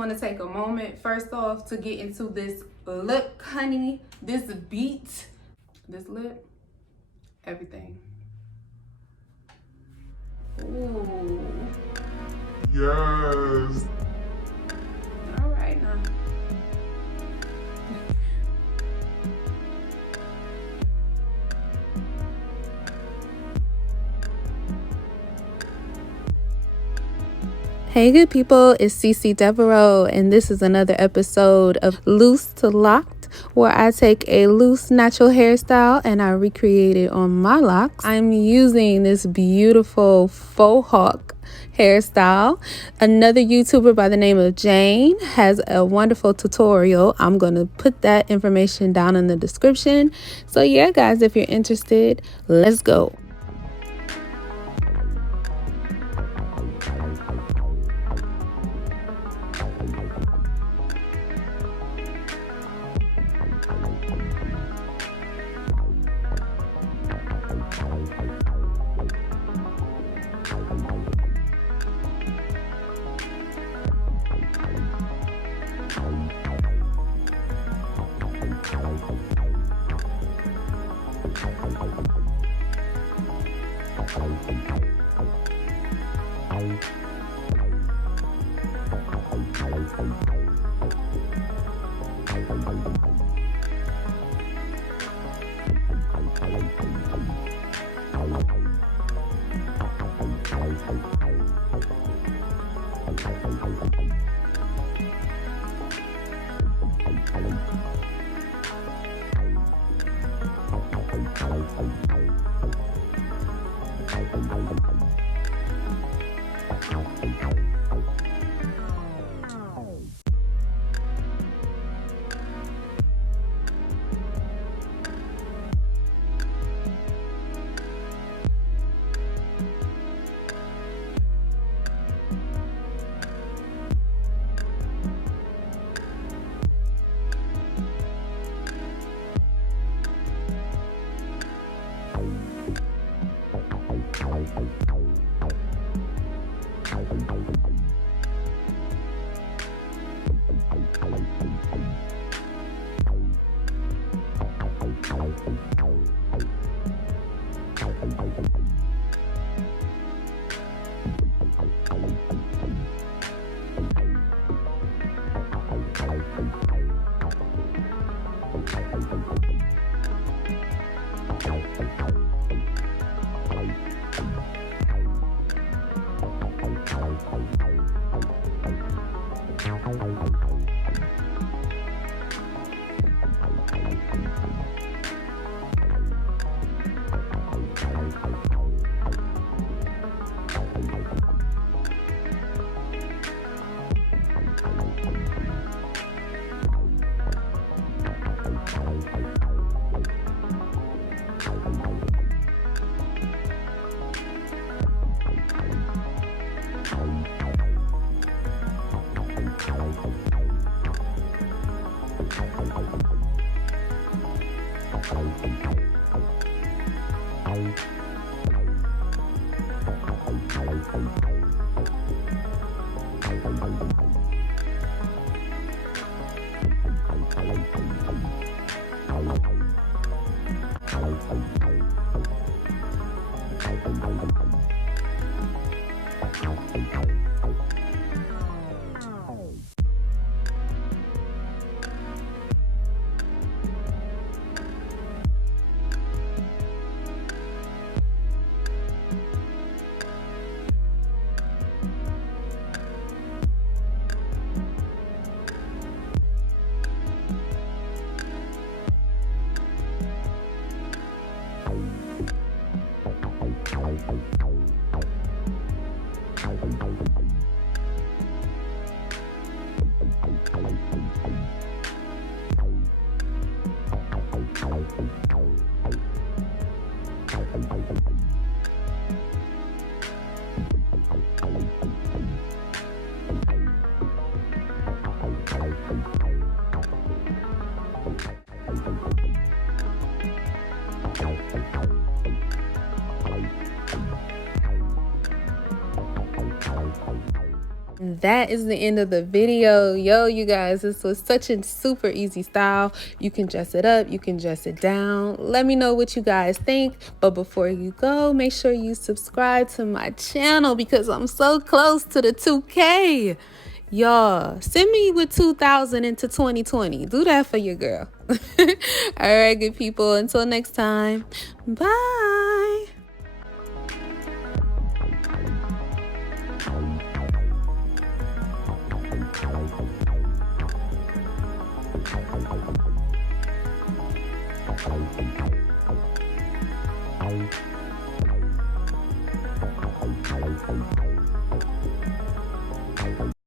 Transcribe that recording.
want to take a moment first off to get into this look, honey, this beat, this lip, everything. Ooh. Yes. All right now. Hey good people, it's CC Devereaux, and this is another episode of Loose to Locked, where I take a loose natural hairstyle and I recreate it on my locks. I'm using this beautiful faux hawk hairstyle. Another YouTuber by the name of Jane has a wonderful tutorial. I'm going to put that information down in the description. So yeah guys, if you're interested, let's go. that is the end of the video. Yo, you guys, this was such a super easy style. You can dress it up, you can dress it down. Let me know what you guys think. But before you go, make sure you subscribe to my channel because I'm so close to the 2K. Y'all, send me with 2,000 into 2020. Do that for your girl. All right, good people. Until next time. Bye.